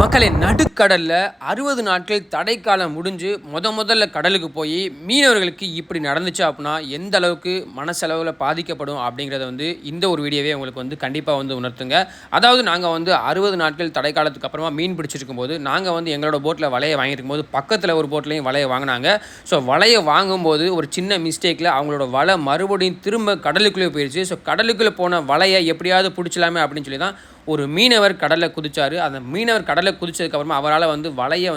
மக்களே, நடுக்கடலில் 60 நாட்கள் தடைக்காலம் முடிஞ்சு முதல்ல கடலுக்கு போய் மீனவர்களுக்கு இப்படி நடந்துச்சு அப்படின்னா எந்த அளவுக்கு மனசளவில் பாதிக்கப்படும் அப்படிங்கிறத இந்த ஒரு வீடியோவே உங்களுக்கு கண்டிப்பாக உணர்த்துங்க. அதாவது நாங்கள் 60 நாட்கள் தடைக்காலத்துக்கு அப்புறமா மீன் பிடிச்சிருக்கும் போது நாங்கள் எங்களோட போட்டில் வலையை வாங்கியிருக்கும் போது பக்கத்தில் ஒரு போட்லையும் வலையை வாங்கினாங்க. ஸோ வலையை வாங்கும்போது ஒரு சின்ன மிஸ்டேக்கில் அவங்களோட வலை மறுபடியும் திரும்ப கடலுக்குள்ளே போயிடுச்சு. ஸோ கடலுக்குள்ளே போன வலையை எப்படியாவது பிடிச்சலாமே அப்படின்னு சொல்லி தான் ஒரு மீனவர் கடலில் குதிச்சார். அந்த மீனவர் கடலில் குதிச்சதுக்கப்புறமா அவரால் வலையை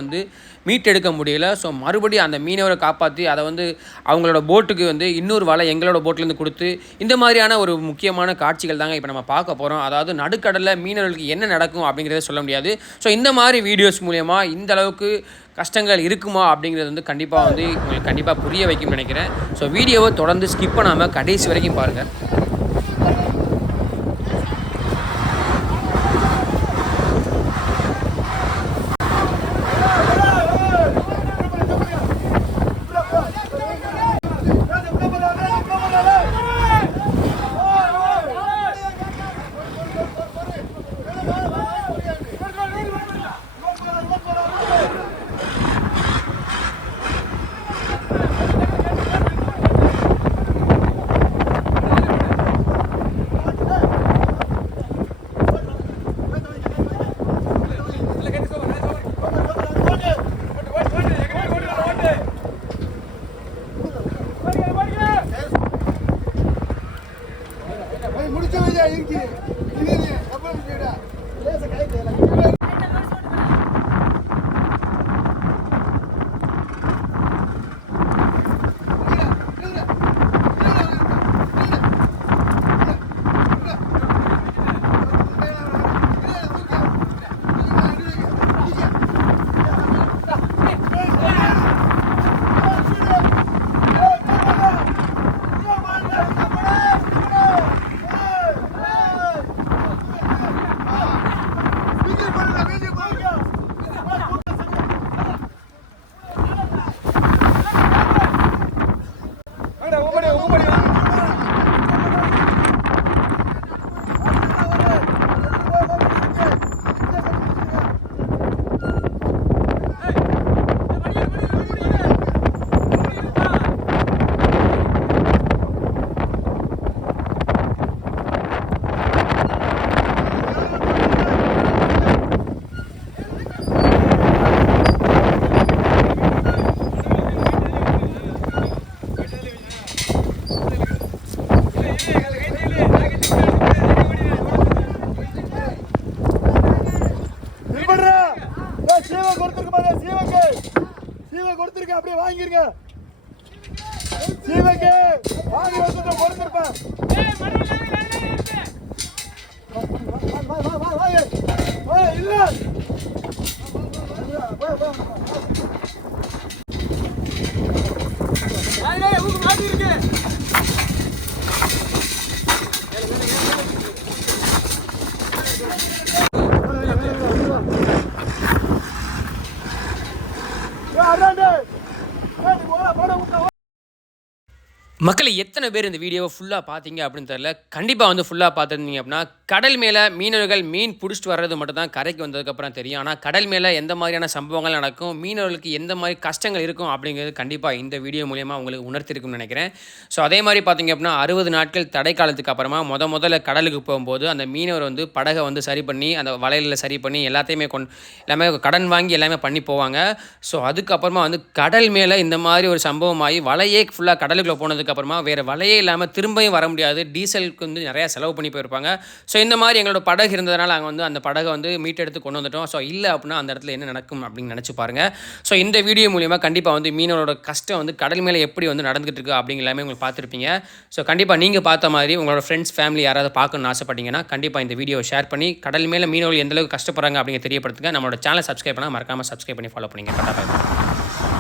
மீட்டெடுக்க முடியல. ஸோ மறுபடியும் அந்த மீனவரை காப்பாற்றி அதை அவங்களோட போட்டுக்கு இன்னொரு வலை எங்களோட போட்லேருந்து கொடுத்து இந்த மாதிரியான ஒரு முக்கியமான காட்சிகள் தாங்க இப்போ நம்ம பார்க்க போகிறோம். அதாவது நடுக்கடலில் மீனவர்களுக்கு என்ன நடக்கும் அப்படிங்கிறத சொல்ல முடியாது. ஸோ இந்த மாதிரி வீடியோஸ் மூலமா இந்த அளவுக்கு கஷ்டங்கள் இருக்குமா அப்படிங்கிறது கண்டிப்பாக உங்களுக்கு கண்டிப்பாக புரிய வைக்கும்னு நினைக்கிறேன். ஸோ வீடியோவை தொடர்ந்து ஸ்கிப் பண்ணாமல் கடைசி வரைக்கும் பாருங்கள். கொடுத்துருக்கேன், அப்படியே வாங்கிருங்க. சீமைக்கு வாங்கி வந்துட்டு கொடுத்துருப்பேன். இல்ல மக்களை எத்தனை பேர் இந்த வீடியோவை ஃபுல்லாக பார்த்தீங்க அப்படின்னு தெரியல. கண்டிப்பாக வந்து ஃபுல்லாக பார்த்துருந்தீங்க அப்படின்னா கடல் மேலே மீனவர்கள் மீன் பிடிச்சிட்டு வர்றது மட்டும் தான் கரைக்கு வந்ததுக்கப்புறம் தெரியும். ஆனால் கடல் மேலே எந்த மாதிரியான சம்பவங்கள் நடக்கும், மீனவர்களுக்கு எந்த மாதிரி கஷ்டங்கள் இருக்கும் அப்படிங்கிறது கண்டிப்பாக இந்த வீடியோ மூலயமா உங்களுக்கு உணர்த்திருக்கும்னு நினைக்கிறேன். ஸோ அதே மாதிரி பார்த்தீங்க அப்படின்னா 60 நாட்கள் தடை காலத்துக்கு அப்புறமா முதல்ல கடலுக்கு போகும்போது அந்த மீனவர் வந்து படகை வந்து சரி பண்ணி அந்த வலையில் சரி பண்ணி எல்லாத்தையுமே எல்லாமே கடன் வாங்கி எல்லாமே பண்ணி போவாங்க. ஸோ அதுக்கப்புறமா வந்து கடல் மேலே இந்த மாதிரி ஒரு சம்பவம் ஆகி வலையே ஃபுல்லாக கடலுக்குள்ளே போனதுக்கப்புறமா வேறு வலையே இல்லாமல் திரும்பியும் வர முடியாது. டீசலுக்கு வந்து நிறையா செலவு பண்ணி போயிருப்பாங்க. ஸோ இந்த மாதிரி எங்களோட படகு இருந்ததுனால நாங்கள் வந்து அந்த படகை வந்து மீட்டெடுத்து கொண்டு வந்துட்டோம். ஸோ இல்லை அப்படின்னா அந்த இடத்துல என்ன நடக்கும் அப்படின்னு நினச்சி பாருங்கள். ஸோ இந்த வீடியோ மூலிமா கண்டிப்பாக வந்து மீனவரோட கஷ்டம் வந்து கடல் மேலே எப்படி வந்து நடந்துகிட்டு இருக்கு அப்படிங்க எல்லாமே உங்களுக்கு பார்த்துருப்பீங்க. ஸோ கண்டிப்பாக நீங்கள் பார்த்த மாதிரி உங்களோட ஃப்ரெண்ட்ஸ் ஃபேமிலி யாராவது பார்க்கணும்னு ஆசைப்பட்டீங்கன்னா கண்டிப்பாக இந்த வீடியோ ஷேர் பண்ணி கடல் மேலே மீனவர்கள் எந்தளவுக்கு கஷ்டப்படுறாங்க அப்படிங்க தெரியப்படுத்துங்க. நம்மளோட சேனலை சப்ஸ்கிரைப் பண்ணால் மறக்காமல் சப்ஸ்கிரைப் பண்ணி ஃபாலோ பண்ணிங்க. கரெக்டாக